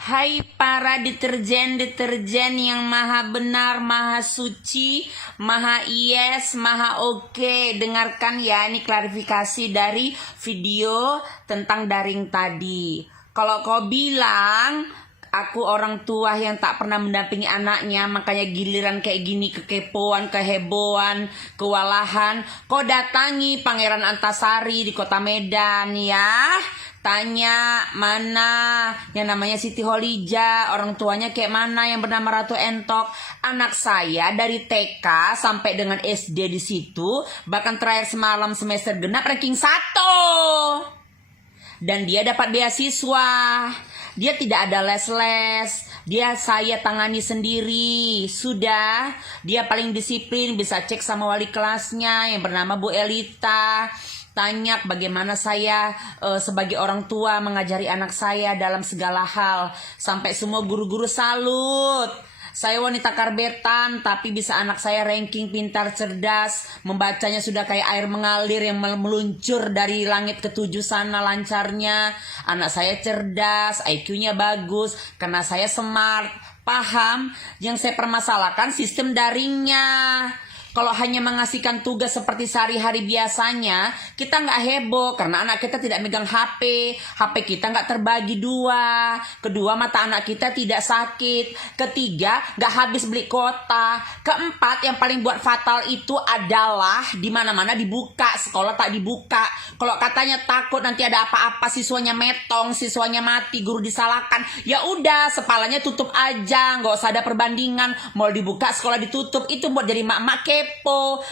Hai para deterjen-deterjen yang maha benar, maha suci, maha yes, maha oke. Dengarkan ya, ini klarifikasi dari video tentang daring tadi. Kalau kau bilang aku orang tua yang tak pernah mendampingi anaknya, makanya giliran kayak gini kekepoan, kehebohan, kewalahan, kau datangi Pangeran Antasari di kota Medan ya. Tanya mana yang namanya Siti Holija, orang tuanya kayak mana yang bernama Ratu Entok. Anak saya dari TK sampai dengan SD di situ, bahkan terakhir semalam semester genap ranking 1. Dan dia dapat beasiswa. Dia tidak ada les-les. Dia saya tangani sendiri. Sudah. Dia paling disiplin. Bisa cek sama wali kelasnya yang bernama Bu Elita. Tanya bagaimana saya sebagai orang tua mengajari anak saya dalam segala hal. Sampai semua guru-guru salut. Saya wanita karbetan, tapi bisa anak saya ranking pintar cerdas. Membacanya sudah kayak air mengalir yang meluncur dari langit ketujuh sana lancarnya. Anak saya cerdas, IQ-nya bagus, karena saya smart. Paham? Yang saya permasalahkan sistem daringnya. Kalau hanya mengasihkan tugas seperti sehari-hari biasanya, kita nggak heboh karena anak kita tidak megang HP. HP kita nggak terbagi dua. Kedua, mata anak kita tidak sakit. Ketiga, nggak habis beli kuota. Keempat, yang paling buat fatal itu adalah di mana-mana dibuka, sekolah tak dibuka. Kalau katanya takut nanti ada apa-apa, siswanya metong, siswanya mati, guru disalahkan, ya udah sepalanya tutup aja, nggak usah ada perbandingan. Mau dibuka, sekolah ditutup, itu buat jadi mak-mak kepo.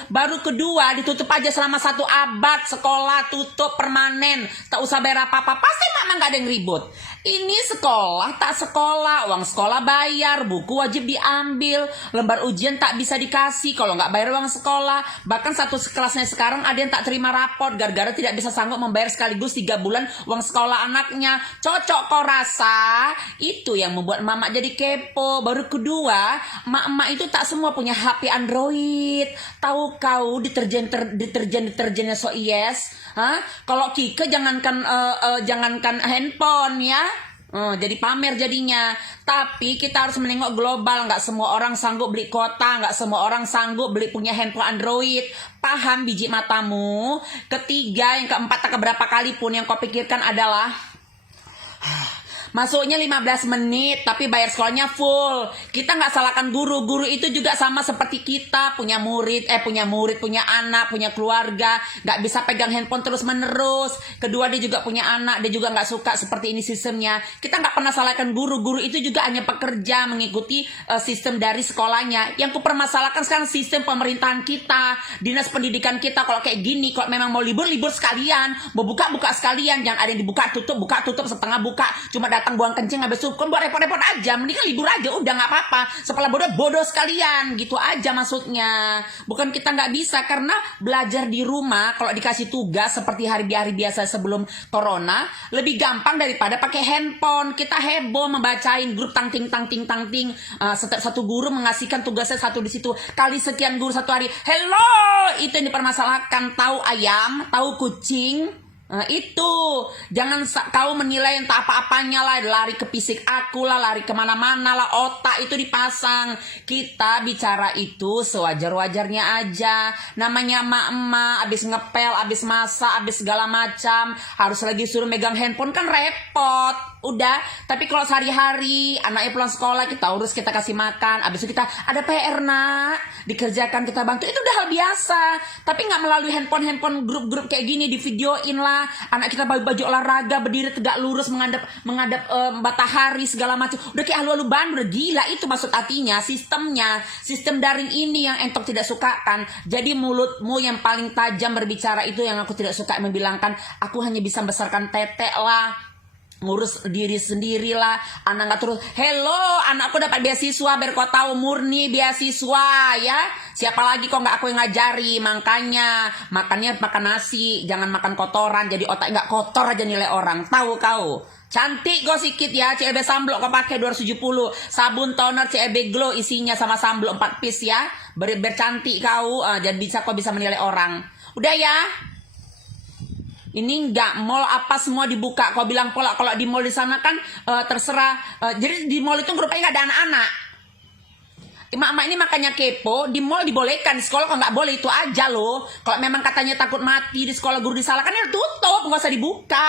Baru kedua, ditutup aja selama 1 abad, sekolah tutup permanen, tak usah bayar apa-apa, pasti mak nggak ada yang ribut. Ini sekolah tak sekolah, uang sekolah bayar, buku wajib diambil, lembar ujian tak bisa dikasih kalau nggak bayar uang sekolah. Bahkan satu kelasnya sekarang ada yang tak terima raport gara-gara tidak bisa sanggup membayar sekaligus 3 bulan uang sekolah anaknya. Cocok kau rasa? Itu yang membuat mama jadi kepo. Baru kedua, emak-emak itu tak semua punya HP Android. Tahu kau deterjennya so yes? Hah? Kalau Kike jangankan handphone ya. Jadi pamer jadinya. Tapi kita harus menengok global. Nggak semua orang sanggup beli kuota, nggak semua orang sanggup beli punya handphone Android. Paham biji matamu? Ketiga, yang keempat, tak keberapa kali pun yang kau pikirkan adalah masuknya 15 menit tapi bayar sekolahnya full. Kita nggak salahkan guru itu juga sama seperti kita, punya anak, punya keluarga, nggak bisa pegang handphone terus menerus. Kedua, dia juga punya anak, dia juga nggak suka seperti ini sistemnya. Kita nggak pernah salahkan guru itu juga hanya pekerja mengikuti sistem dari sekolahnya. Yang kupermasalahkan sekarang sistem pemerintahan kita, dinas pendidikan kita. Kalau kayak gini, kalau memang mau libur sekalian, mau buka sekalian, jangan ada yang dibuka tutup setengah buka, cuma datang buang kencing habis itu kan buat repot-repot aja. Mendingan libur aja, udah nggak apa-apa. Sekolah bodoh sekalian, gitu aja maksudnya. Bukan kita nggak bisa, karena belajar di rumah kalau dikasih tugas seperti hari biasa sebelum corona lebih gampang daripada pakai handphone. Kita heboh membacain grup tangting. Satu guru mengasihkan tugasnya satu di situ kali sekian guru satu hari. Hello, itu yang dipermasalahkan. Tahu ayam, tahu kucing. Itu jangan kau menilai yang tak apa-apanya lah, lari ke fisik aku lah, lari kemana-mana lah, otak itu dipasang. Kita bicara itu sewajar-wajarnya aja. Namanya emak-emak abis ngepel, abis masak, abis segala macam, harus lagi suruh megang handphone kan repot. Udah, tapi kalau sehari-hari anaknya pulang sekolah, kita urus, kita kasih makan, abis itu kita ada PR nak, dikerjakan, kita bantu, itu udah hal biasa. Tapi nggak melalui handphone grup-grup kayak gini, di videoin lah. Anak kita baju olahraga, berdiri tegak lurus menghadap matahari segala macam, udah kayak halu-halu bandar, gila. Itu maksud artinya sistem daring ini yang entok tidak sukakan. Jadi mulutmu yang paling tajam berbicara itu yang aku tidak suka, membilangkan aku hanya bisa membesarkan tetek lah, ngurus diri sendiri lah, anak nggak terus. Hello, anakku dapat beasiswa biar kau tahu, murni beasiswa ya. Siapa lagi kok nggak aku yang ngajari. Makanya makannya makan nasi, jangan makan kotoran, jadi otak nggak kotor aja nilai orang. Tahu kau? Cantik kau sikit ya, CLB Sunblock kau pakai 270, sabun toner CLB Glow isinya sama sunblock 4 piece ya, biar cantik kau, jadi kau bisa menilai orang. Udah ya. Ini enggak, mall apa semua dibuka. Kau bilang pola, kalau di mall di sana kan terserah. Jadi di mall itu grupnya nggak ada anak-anak. Emak-emak ini makanya kepo, di mall dibolehkan, di sekolah kalau nggak boleh itu aja loh. Kalau memang katanya takut mati di sekolah guru disalahkan ya tutup, nggak usah dibuka.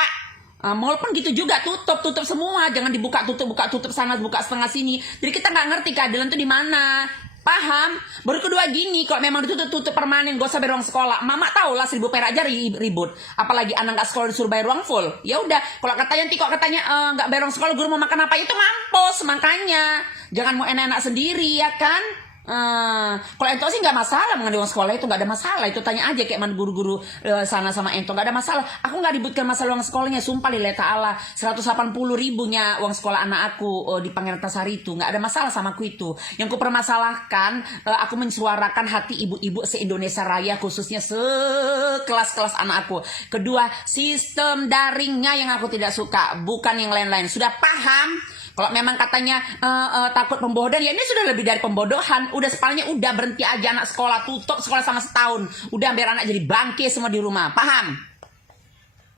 Mall pun gitu juga, tutup semua, jangan dibuka tutup sana, buka setengah sini. Jadi kita nggak ngerti keadilan itu di mana. Paham? Baru kedua gini, kalau memang ditutup permanen, gak usah bayar uang sekolah. Mama tau lah 1.000 perak aja ribut. Apalagi anak gak sekolah disuruh bayar uang full. Ya udah, kalau katanya nanti kok katanya nggak bayar uang sekolah, guru mau makan apa itu mampus. Makanya jangan mau enak-enak sendiri ya kan. Kalau ento sih nggak masalah mengenai uang sekolah, itu nggak ada masalah. Itu tanya aja kayak mana guru-guru sana sama ento, nggak ada masalah. Aku nggak ributkan masalah uang sekolahnya, sumpah lillahi ta'ala. 180 ribunya uang sekolah anak aku di Pangeran Antasari itu nggak ada masalah sama aku itu. Yang ku permasalahkan, aku mensuarakan hati ibu-ibu se-Indonesia Raya, khususnya sekelas-kelas anak aku. Kedua, sistem daringnya yang aku tidak suka, bukan yang lain-lain. Sudah paham? Kalau memang katanya takut pembodohan, ya ini sudah lebih dari pembodohan. Udah sepalanya udah berhenti aja anak sekolah, tutup sekolah sama setahun. Udah biar anak jadi bangke semua di rumah. Paham?